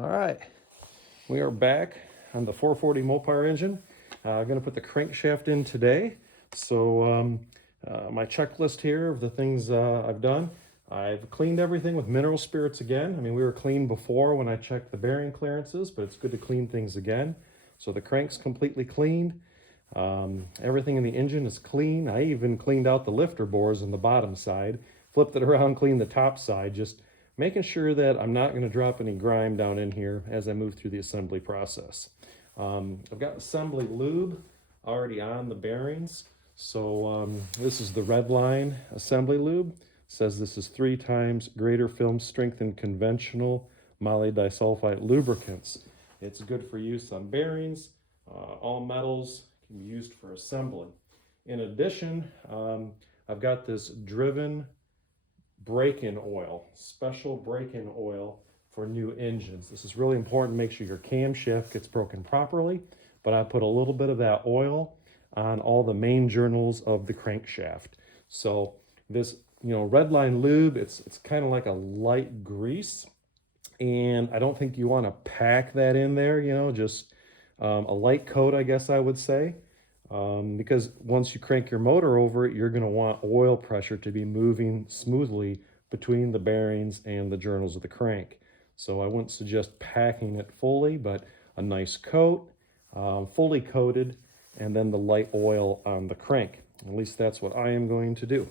All right, we are back on the 440 Mopar engine. I'm going to put the crankshaft in today. So my checklist here of the things I've done. I've cleaned everything with mineral spirits again. I mean, we were clean before when I checked the bearing clearances, but it's good to clean things again. So the crank's completely cleaned. Everything in the engine is clean. I even cleaned out the lifter bores on the bottom side, flipped it around, cleaned the top side, just making sure that I'm not going to drop any grime down in here as I move through the assembly process. I've got assembly lube already on the bearings. So this is the red line assembly lube. It says this is 3 times greater film strength than conventional moly disulfide lubricants. It's good for use on bearings, all metals, can be used for assembly. In addition, I've got this driven break-in oil, special break-in oil for new engines. This is really important to make sure your camshaft gets broken properly, but I put a little bit of that oil on all the main journals of the crankshaft. So this, red line lube, it's kind of like a light grease, and I don't think you want to pack that in there, just a light coat, I guess I would say. Because once you crank your motor over it, you're going to want oil pressure to be moving smoothly between the bearings and the journals of the crank. So I wouldn't suggest packing it fully, but a nice coat, fully coated, and then the light oil on the crank. At least that's what I am going to do.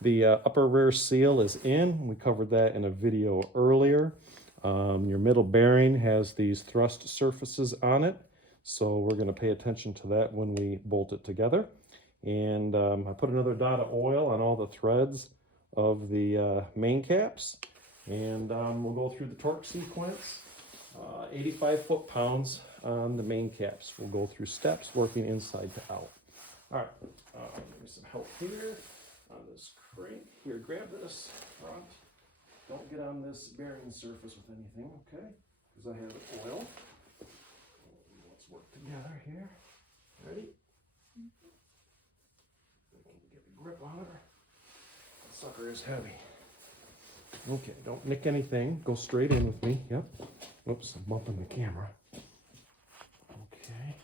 The upper rear seal is in. We covered that in a video earlier. Your middle bearing has these thrust surfaces on it. So we're going to pay attention to that when we bolt it together. And I put another dot of oil on all the threads of the main caps. And we'll go through the torque sequence. 85 foot-pounds on the main caps. We'll go through steps working inside to out. All right, give me some help here on this crank. Here, grab this front. Don't get on this bearing surface with anything, okay? Because I have oil. Work together here. Ready? I can get a grip on her. That sucker is heavy. Okay, don't nick anything. Go straight in with me. Yep. Oops, I'm bumping the camera. Okay.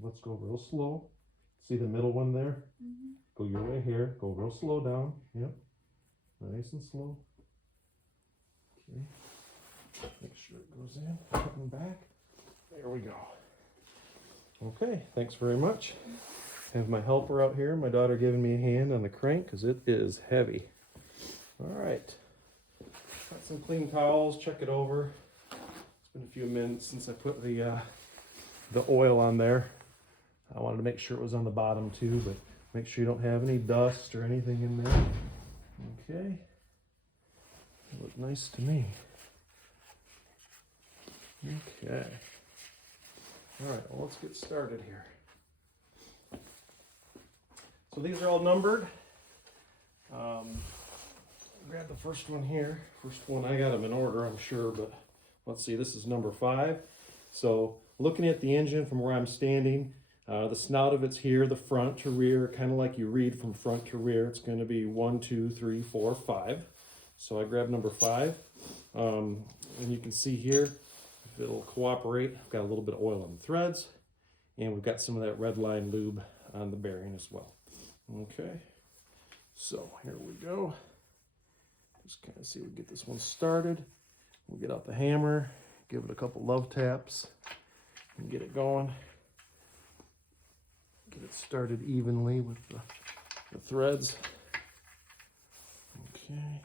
Let's go real slow. See the middle one there? Mm-hmm. Go your way here. Go real slow down. Yep. Nice and slow. Okay. Make sure it goes in. Coming back. There we go. Okay, thanks very much. I have my helper out here, my daughter giving me a hand on the crank because it is heavy. All right, got some clean towels, check it over. It's been a few minutes since I put the oil on there. I wanted to make sure it was on the bottom too, but make sure you don't have any dust or anything in there. Okay, it looked nice to me. Okay. All right, well, let's get started here. So these are all numbered. Grab the first one here. First one, I got them in order, I'm sure, but let's see, this is number 5. So looking at the engine from where I'm standing, the snout of it's here, the front to rear, kind of like you read from front to rear. It's going to be 1, 2, 3, 4, 5. So I grabbed number 5. And you can see here, if it'll cooperate, I've got a little bit of oil on the threads, and we've got some of that red line lube on the bearing as well. Okay, so here we go. Just kind of see if we can get this one started. We'll get out the hammer, give it a couple love taps, and get it going. Get it started evenly with the threads. Okay.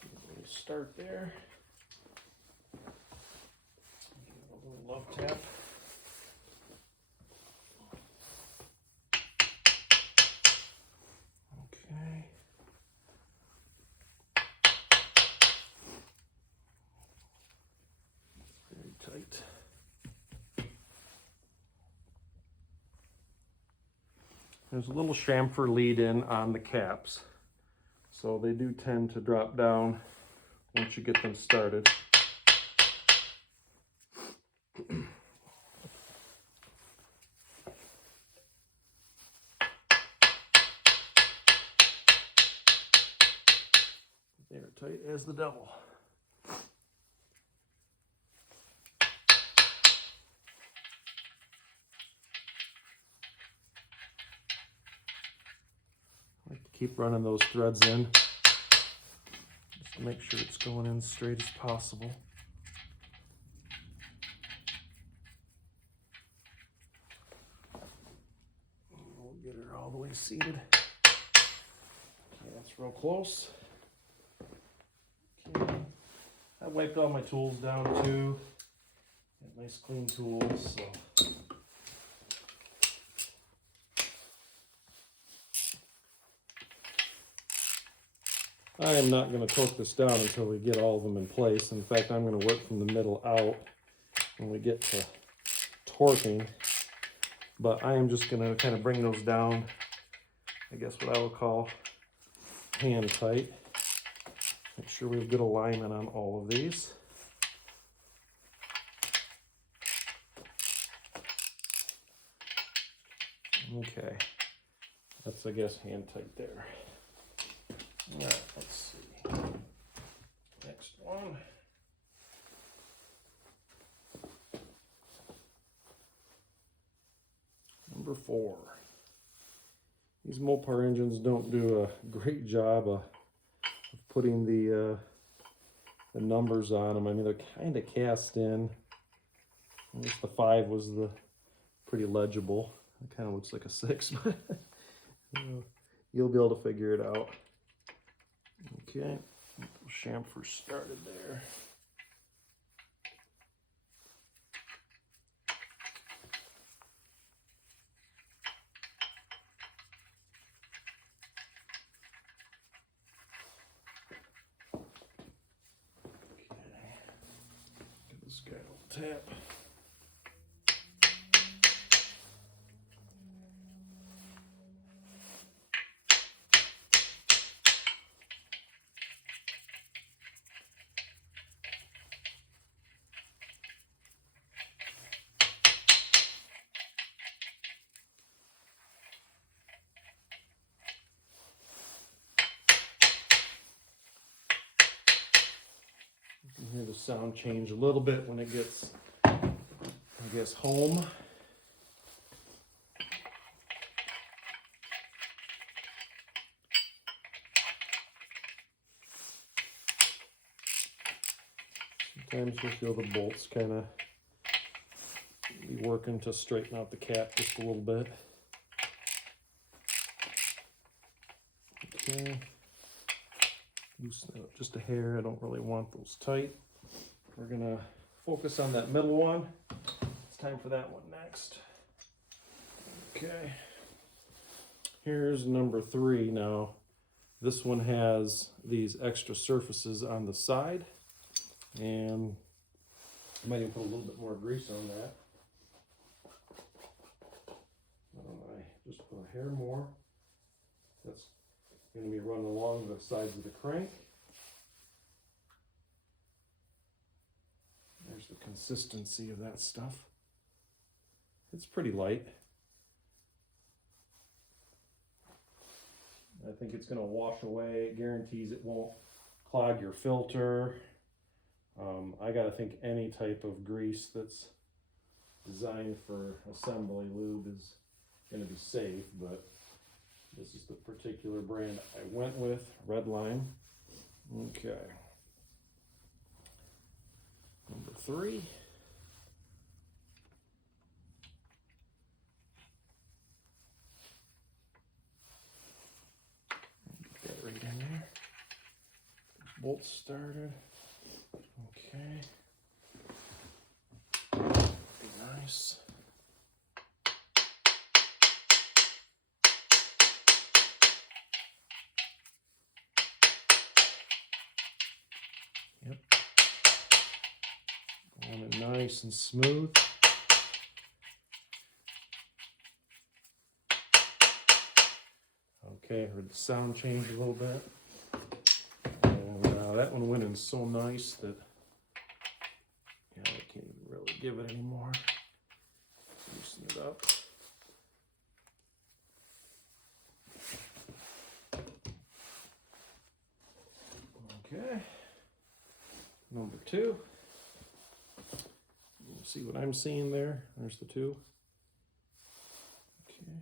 Give it a little start there. Love tap. Okay. Very tight. There's a little chamfer lead in on the caps, so they do tend to drop down once you get them started. They're tight as the devil. keep running those threads in just to make sure it's going in straight as possible. We'll get her all the way seated. Okay, that's real close. Okay. I wiped all my tools down too. Got nice clean tools, so. I am not going to torque this down until we get all of them in place. In fact, I'm going to work from the middle out when we get to torquing. But I am just going to kind of bring those down, I guess what I would call hand tight. Make sure we have good alignment on all of these. Okay, that's, I guess, hand tight there. All right, let's see. Next one. Number 4. These Mopar engines don't do a great job of putting the numbers on them. I mean, they're kind of cast in. At least the 5 was the pretty legible. It kind of looks like a 6, but you'll be able to figure it out. Okay, chamfer started there. Give this guy a little tap. You can hear the sound change a little bit when it gets, I guess, home. Sometimes you'll feel the bolts kind of be working to straighten out the cap just a little bit. Okay. Loosen it up just a hair. I don't really want those tight. We're gonna focus on that middle one. It's time for that one next. Okay. Here's number 3 now. This one has these extra surfaces on the side, and I might even put a little bit more grease on that. I just put a hair more. That's going to be running along the sides of the crank. There's the consistency of that stuff. It's pretty light. I think it's going to wash away. It guarantees it won't clog your filter. I got to think any type of grease that's designed for assembly lube is going to be safe, but this is the particular brand I went with, Redline. Okay. Number 3. Get that right in there. Bolts started. Okay. Be nice. Yep. Going in nice and smooth. Okay, heard the sound change a little bit. And that one went in so nice that I can't even really give it anymore. Loosen it up. Okay. Number 2. You see what I'm seeing there? There's the 2. Okay.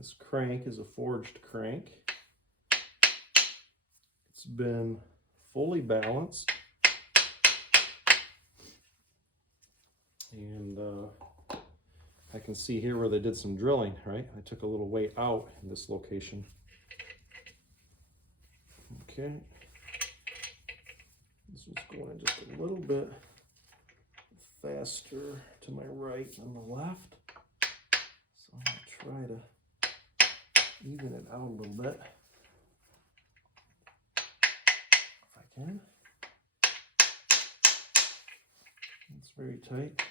This crank is a forged crank. It's been fully balanced. And I can see here where they did some drilling, right? I took a little way out in this location. Okay. This one's going just a little bit faster to my right than the left. So I'm going to try to even it out a little bit. If I can. It's very tight.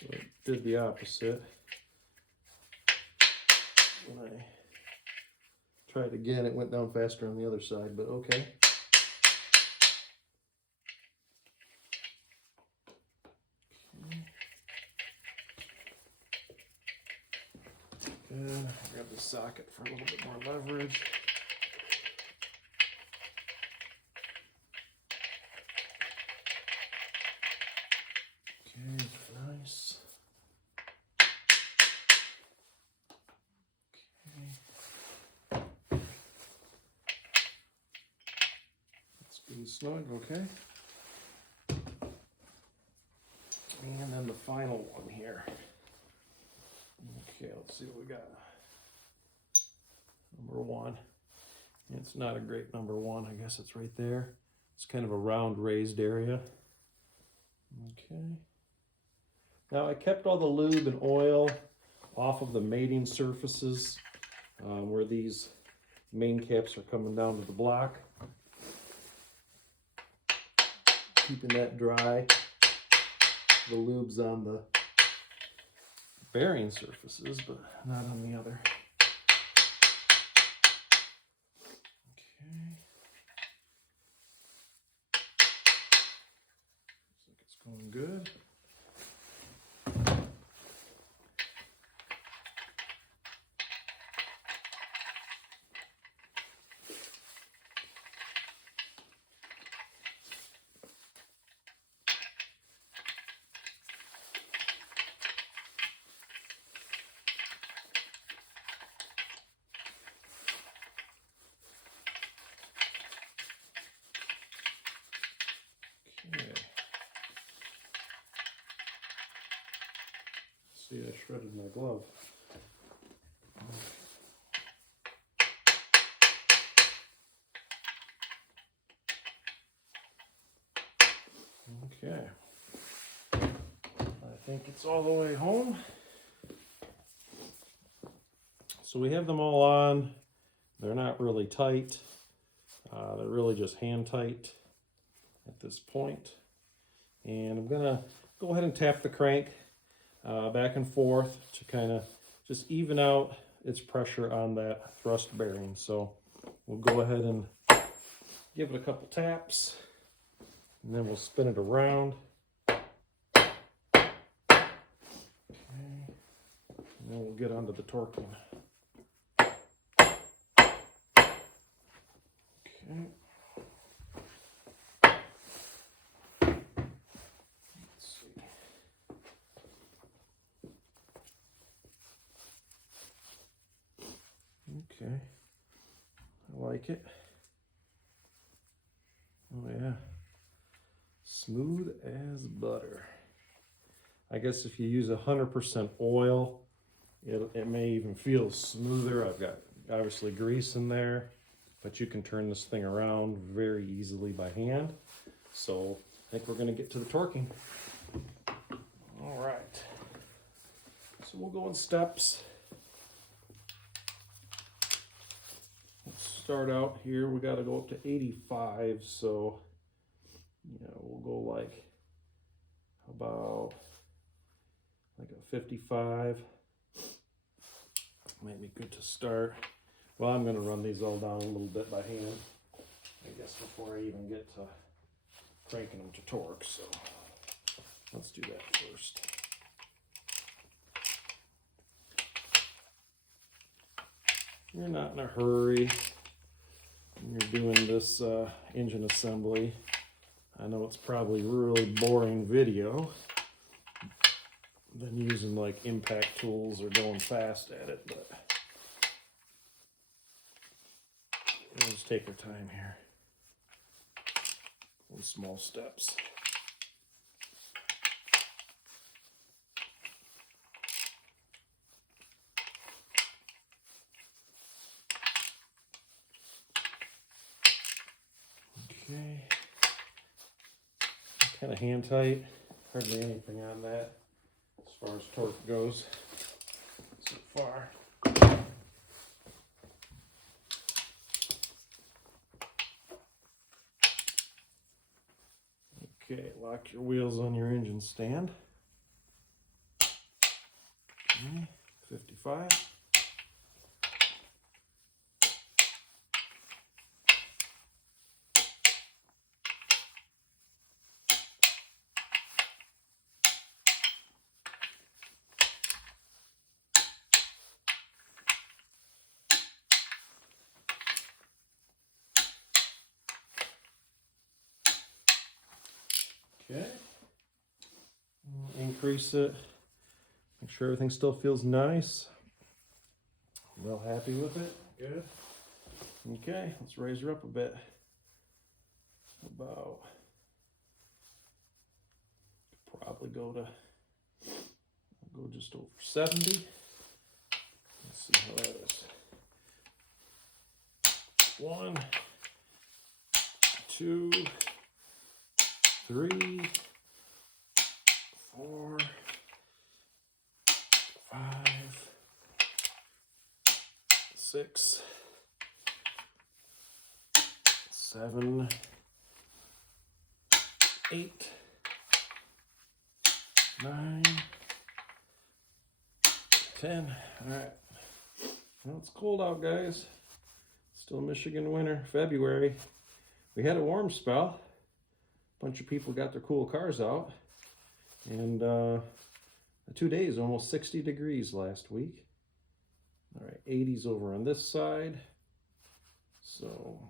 So I did the opposite. When I tried again, it went down faster on the other side, but okay. Good. Grab the socket for a little bit more leverage. Okay, nice. Okay. It's good and snug, okay. And then the final one here. Okay, let's see what we got. Number one. It's not a great number one. I guess it's right there. It's kind of a round raised area. Okay. Now I kept all the lube and oil off of the mating surfaces where these main caps are coming down to the block. Keeping that dry. The lube's on the bearing surfaces, but not on the other. Okay. Looks like it's going good. Okay. See, I shredded my glove. Okay. I think it's all the way home. So we have them all on. They're not really tight. They're really just hand tight at this point. And I'm gonna go ahead and tap the crank back and forth to kind of just even out its pressure on that thrust bearing. So we'll go ahead and give it a couple taps, and then we'll spin it around. Okay. And then we'll get onto the torquing. Okay. Okay, I like it. Oh yeah, smooth as butter. I guess if you use 100% oil, it may even feel smoother. I've got obviously grease in there, but you can turn this thing around very easily by hand. So I think we're gonna get to the torquing. All right, so we'll go in steps. Start out here, we got to go up to 85, so yeah, we'll go like about like a 55. Might be good to start. Well, I'm going to run these all down a little bit by hand, I guess, before I even get to cranking them to torque, so let's do that first. you're not in a hurry when you're doing this engine assembly. I know it's probably really boring video than using like impact tools or going fast at it, but let's take our time here. In small steps. Okay. Kind of hand tight. Hardly anything on that as far as torque goes so far. Okay, lock your wheels on your engine stand. Okay, 55. Okay, increase it, make sure everything still feels nice. Real happy with it, good. Okay, let's raise her up a bit. About, probably go just over 70. Let's see how that is. 1, 2, 3, 4, 5, 6, 7, 8, 9, 10. All right. Well, it's cold out, guys. Still Michigan winter, February. We had a warm spell. A bunch of people got their cool cars out. And 2 days, almost 60 degrees last week. All right, 80s over on this side. So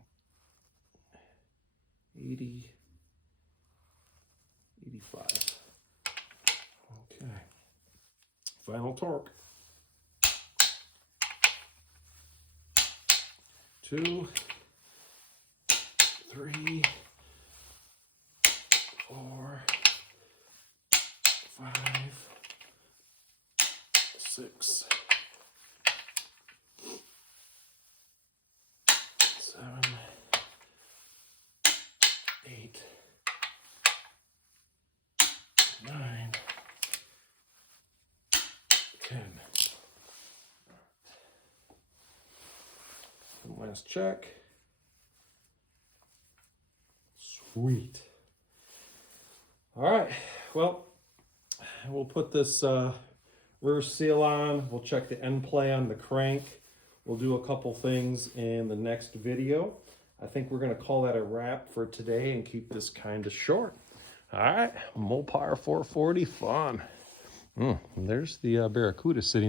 80, 85. Okay. Final torque. 2, 3, 4, 5, 6, 7, 8, 9, 10. One last check. Sweet. All right, well, we'll put this rear seal on. We'll check the end play on the crank. We'll do a couple things in the next video. I think we're gonna call that a wrap for today and keep this kind of short. All right, Mopar 440 fun. There's the Barracuda sitting